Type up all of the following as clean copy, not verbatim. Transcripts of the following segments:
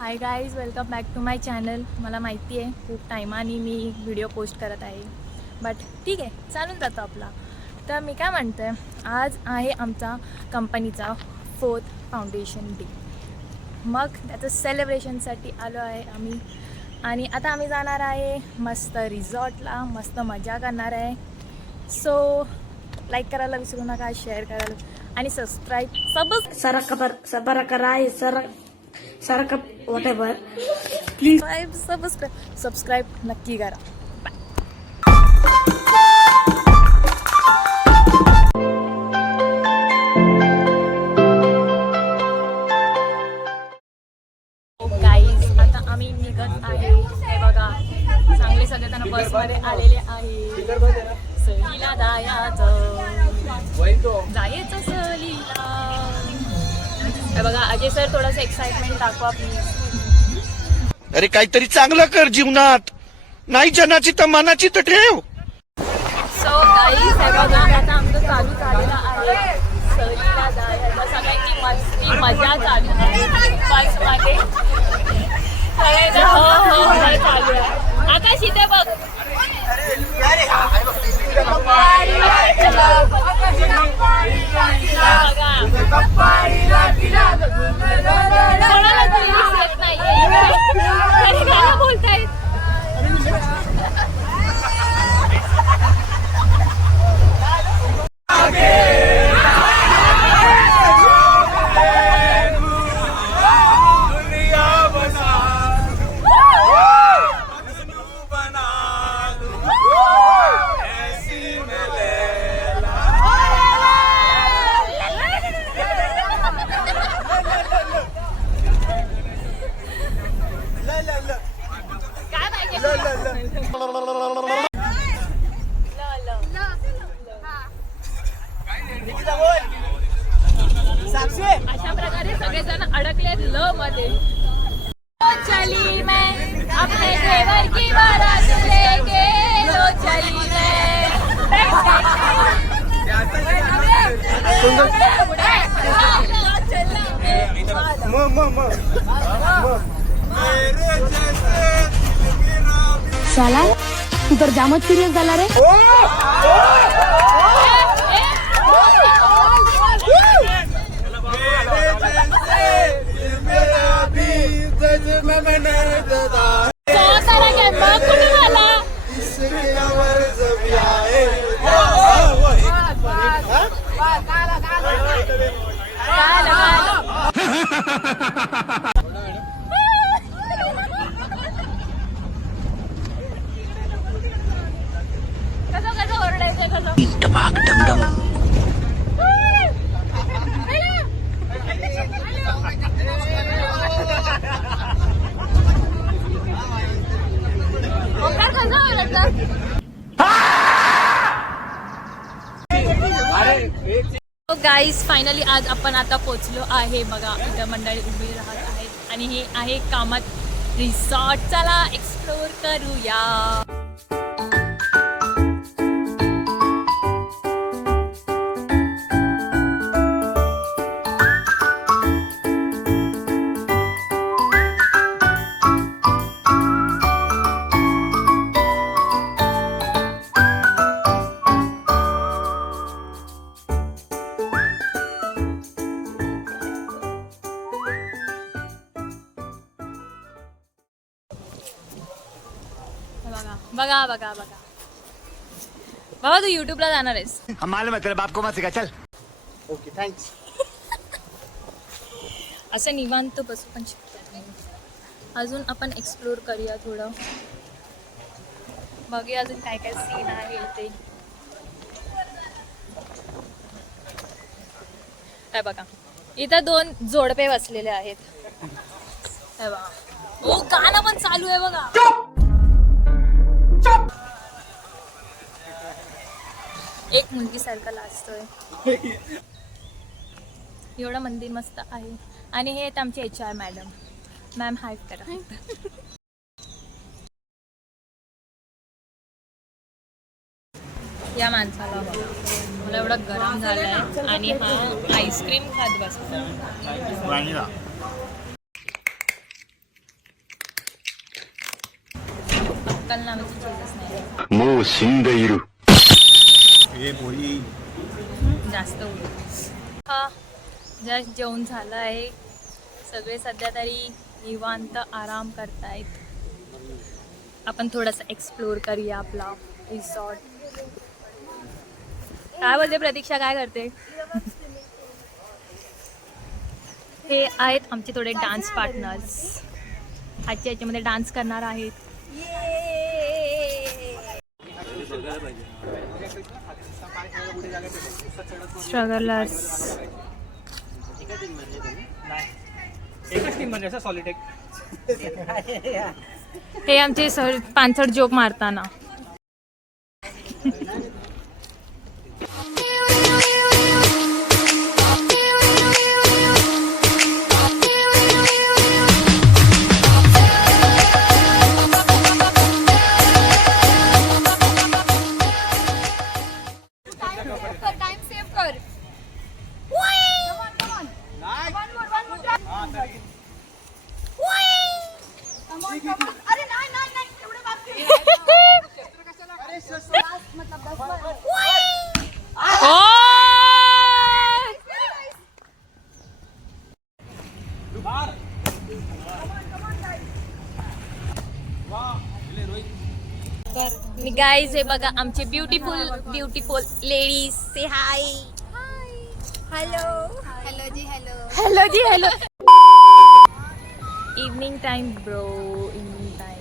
High guys, welcome back to my channel. मला माहिती आहे खूप टायमाने मी व्हिडिओ पोस्ट करत आहे, बट ठीक आहे, चालून जातो आपला. तर मी काय म्हणते, आज आहे आमचा कंपनीचा 4th फाउंडेशन डे. मग त्याचं सेलिब्रेशनसाठी आलो आहे आम्ही. आणि आता आम्ही जाणार आहे मस्त रिसॉर्टला, मस्त मजा करणार आहे. सो लाईक करायला विसरू नका, शेअर करायला आणि सबस्क्राईब नक्की करा. गाईज, आता आम्ही निघत आहे. हे बघा, चांगले सगळेजण बसमध्ये आलेले आहे. सहलीला जायचं सहलीला. हे बघा, अजय सर थोडंसं एक्साइटमेंट दाखवा प्लीज. अरे काहीतरी चांगलं कर जीवनात, नाही जनाची तर मनाची तर ठेव. सो गाईज, हे बघा, आता आमचं चालू झालेलं आहे सहलीला जायचं. सगळ्यांची मस्ती मजा चालू आहे बसमध्ये. सगळ्यांचं हो हो हो चालू आहे. आकाश इथे बघ. बोलतायत अशा प्रकारे सगळेजण अडकलेत ल मध्ये. चली मैं अपने देवर की बारात लेके, लो चली मैं. साला तू तर जामच सिरियस झाला रे. गाईज, फायनली आज आपण आता पोचलो आहे. बघा, इथं मंडळी उभी राहत आहेत आणि हे आहे कामत रिसॉर्ट. चला एक्सप्लोर करूया. बघा बघा बघा बाबा, तू युट्यूबला जाणार आहेस. मालूम है तेरे बाप को मत सिखा, चल. Okay, thanks. असं निवांत बसू पण शकतो. अजून आपण एक्सप्लोर करूया थोडं. बघूया अजून काय काय सीन आहे इथे. काय बघा, इथं 2 जोडपे बसलेले आहेत. काय बघा, ओ गाणं पण चालू आहे बघा. एक मुलगी सारखा लाजतोय. एवढं मंदिर मस्त आहे. आणि हे आहेत आमचे HR मॅडम. मॅम हाय करा. या माणसाला मला एवढं गरम झालंय आणि हा आईस्क्रीम खात बसतो. स्ट्रगल नावाची चीजच नाही. もう死んでいる。 जास्त हा जस्ट जेवण झालं आहे. सगळे सध्या तरी निवांत आराम करतायत. आपण थोडंसं एक्सप्लोर करूया आपला रिसॉर्ट. काय बोलते प्रतीक्षा, काय करते? हे आहेत आमचे थोडे डान्स पार्टनर्स. आजच्या याच्यामध्ये डान्स करणार आहेत. स्ट्रगलर्स. हे आमचे सर पानसट जोक मारताना. टाइम सेव्ह कर. अरे नाही नाही नाही एवढे बाकी. मी गाईज हे बघा आमचे beautiful beautiful ladies. Say hi. Hello hello जी हॅलो. हॅलो जी hello. Evening time bro, evening time.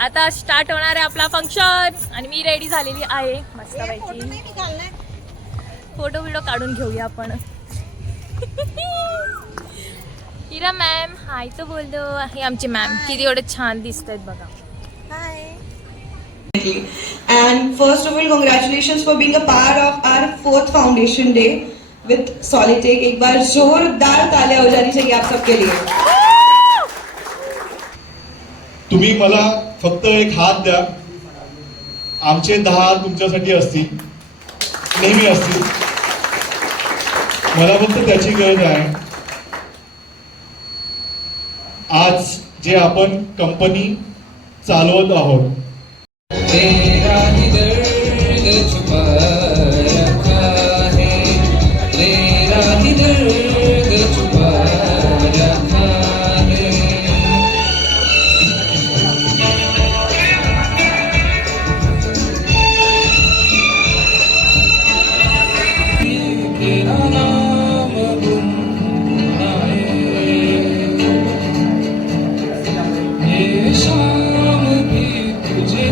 आता स्टार्ट होणार आहे आपला फंक्शन आणि मी रेडी झालेली आहे मस्तपैकी. फोटो बिटो काढून घेऊया आपण. हिरा मॅम हाय तो बोल दो. हे आमचे मॅम किती एवढे छान दिसत आहेत बघा. And first of all, congratulations for being a part of our 4th foundation day with Solitech. एक बार जोरदार तालियां हो जानी चाहिए आप सबके लिए. तुम्ही मला फक्त एक हात द्या. आमचे 10 हात तुमच्यासाठी असतील, नेहमी असतील. मला फक्त त्याची गरज आहे. आज जे आपण कंपनी चालवत आहोत, तेरा ही दर्द छुपा रखा है, तेरा ही दर्द छुपा रखा है. तेरा नाम गुनगुनाए, ये शाम भी तुझे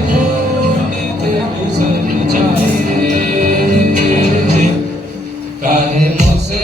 काहे मुझसे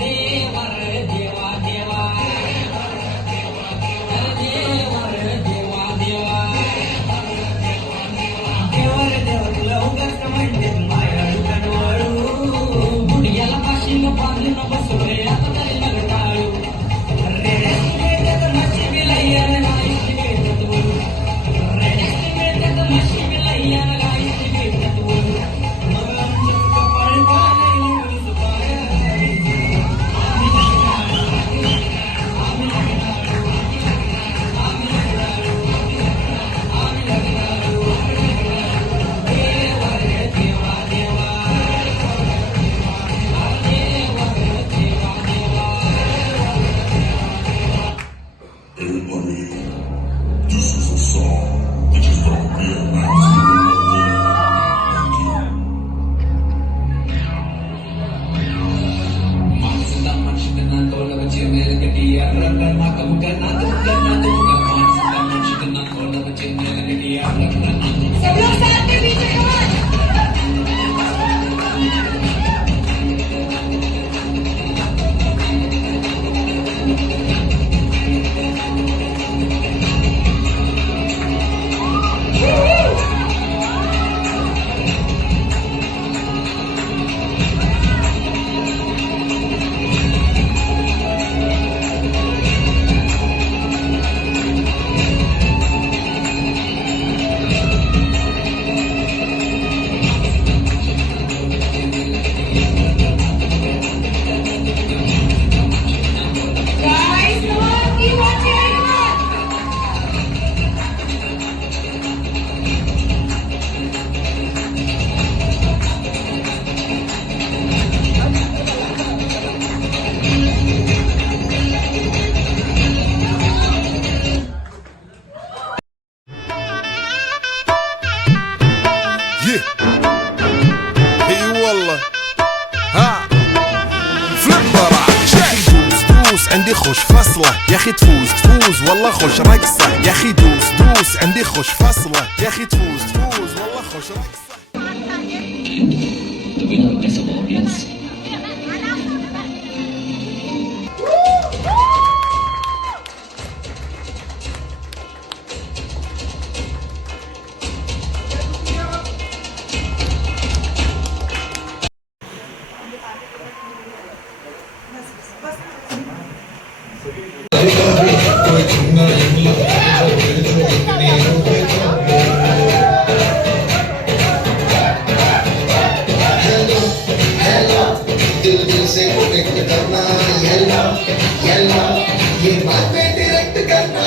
देवा रे देवा देवा सब लोग साथ में पीछे come on. Guys, come on, keep on cheering on. اي والله ها فليبر يا اخي دوس عندي خوش فصله يا اخي تفوز والله خوش رقصه يا اخي دوس عندي خوش فصله يا اخي تفوز والله خوش رقصه दिल दिल से कनेक्ट करना येला ये बातें डायरेक्ट करना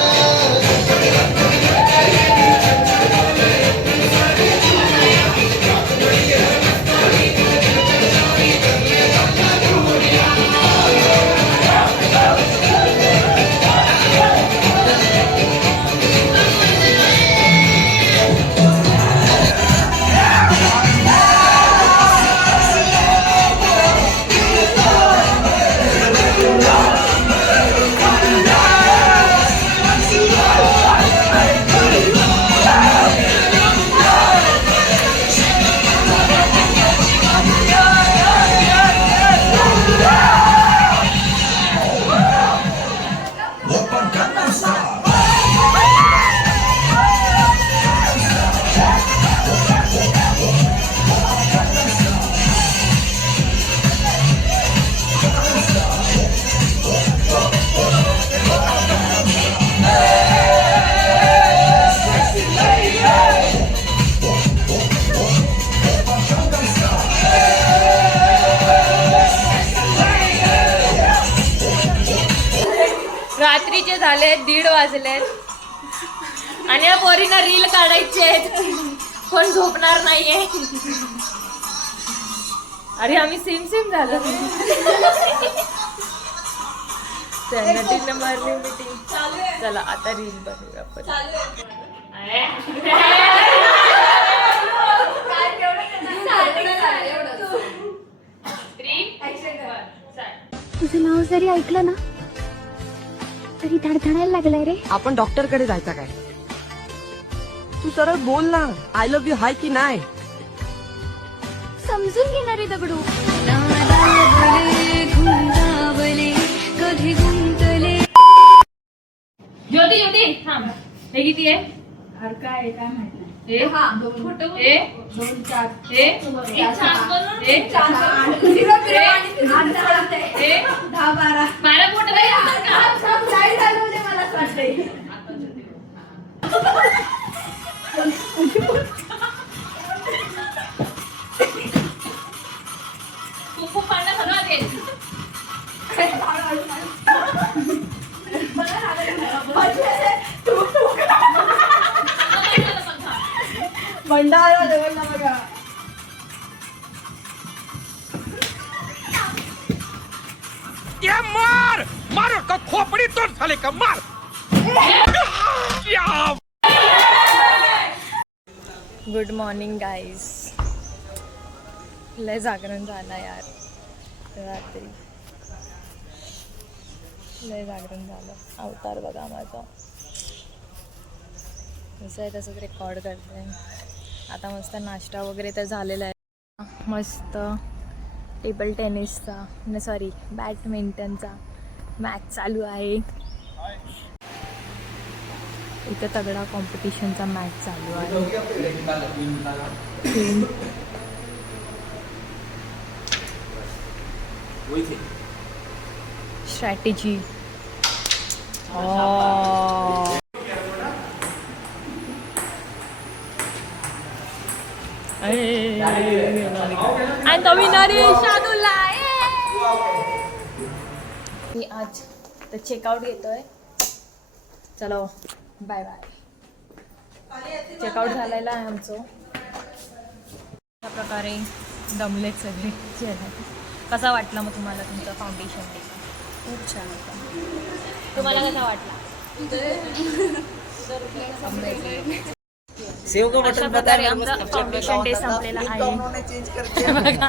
रात्रीचे झाले 1:30 वाजलेत आणि या पोरींना रील काढायचे आहेत. कोण झोपणार नाहीये. अरे आम्ही सेम झालं. त्यांना मारली मीटिंग. चला आता रील बनवूया आपण. तुझं नाव जरी ऐकलं ना तरी धडधडायला लागलंय रे. आपण डॉक्टर कडे जायचा काय? तू सरळ बोल ना, आय लव्ह यू हाय की नाही? समजून घेणारे दगडू. कधी गुंतले. ज्योती थांब. हे किती आहे? काय माहिती हे हा 2 फोटो हे 2 4 हे हे 10 12 12 फोटो काय असतात का? लाईट चालू होते मला असं वाटतंय. खूप पाण्यात सगळं ते. भंडारा देवाला बघा. मारो का खोपड़ी तोड़ साले का मार. Good morning guys. लय जागरण झाला यार रात्री. लय जागरण झालं. अवतार बघा माझा जसं आहे तसंच रेकॉर्ड करते. आता मस्त नाश्ता वगैरे तर झालेला आहे. मस्त टेबल टेनिसचा सॉरी बॅडमिंटनचा मॅच चालू आहे. इथं तगडा कॉम्पिटिशनचा मॅच चालू आहे. Strategy and the winner is Shadullah. मी आज तर चेकआउट घेतोय. चलो बाय बाय. चेकआउट झालेला आहे आमचं. अशा प्रकारे दमलेत सगळे. कसा वाटला मग तुम्हाला तुमचं फाउंडेशन डे? खूप छान होता. तुम्हाला कसा वाटला? अशा प्रकारे आमचा फाउंडेशन डे संपलेला आहे. बघा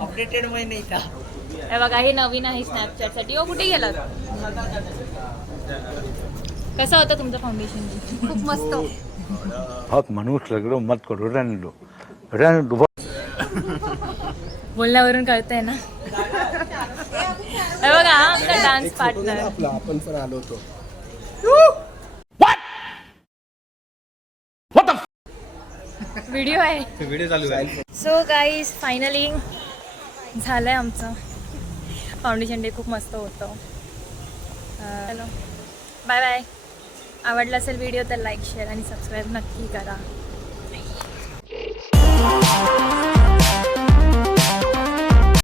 अपडेटेड मैं नहीं था. हे बघा हे नवीन आहे स्नॅपचॅटसाठी. कुठे गेलात? कसं होतं तुमचं फाउंडेशन डे? खूप मस्त. आप मनुष्य लग रहे हो, मत करो, रहने दो. बोलण्यावरून कळतंय ना. हे बघा हा आमचा डान्स पार्टनर. आपण पण आलो होतो. व्हिडिओ आहे. व्हिडिओ चालू आहे. सो गाईज फायनली झालं आहे आमचं फाउंडेशन डे. खूप मस्त होतं. चलो बाय बाय. आवडला असेल व्हिडिओ तर लाईक शेअर आणि सबस्क्राईब नक्की करा.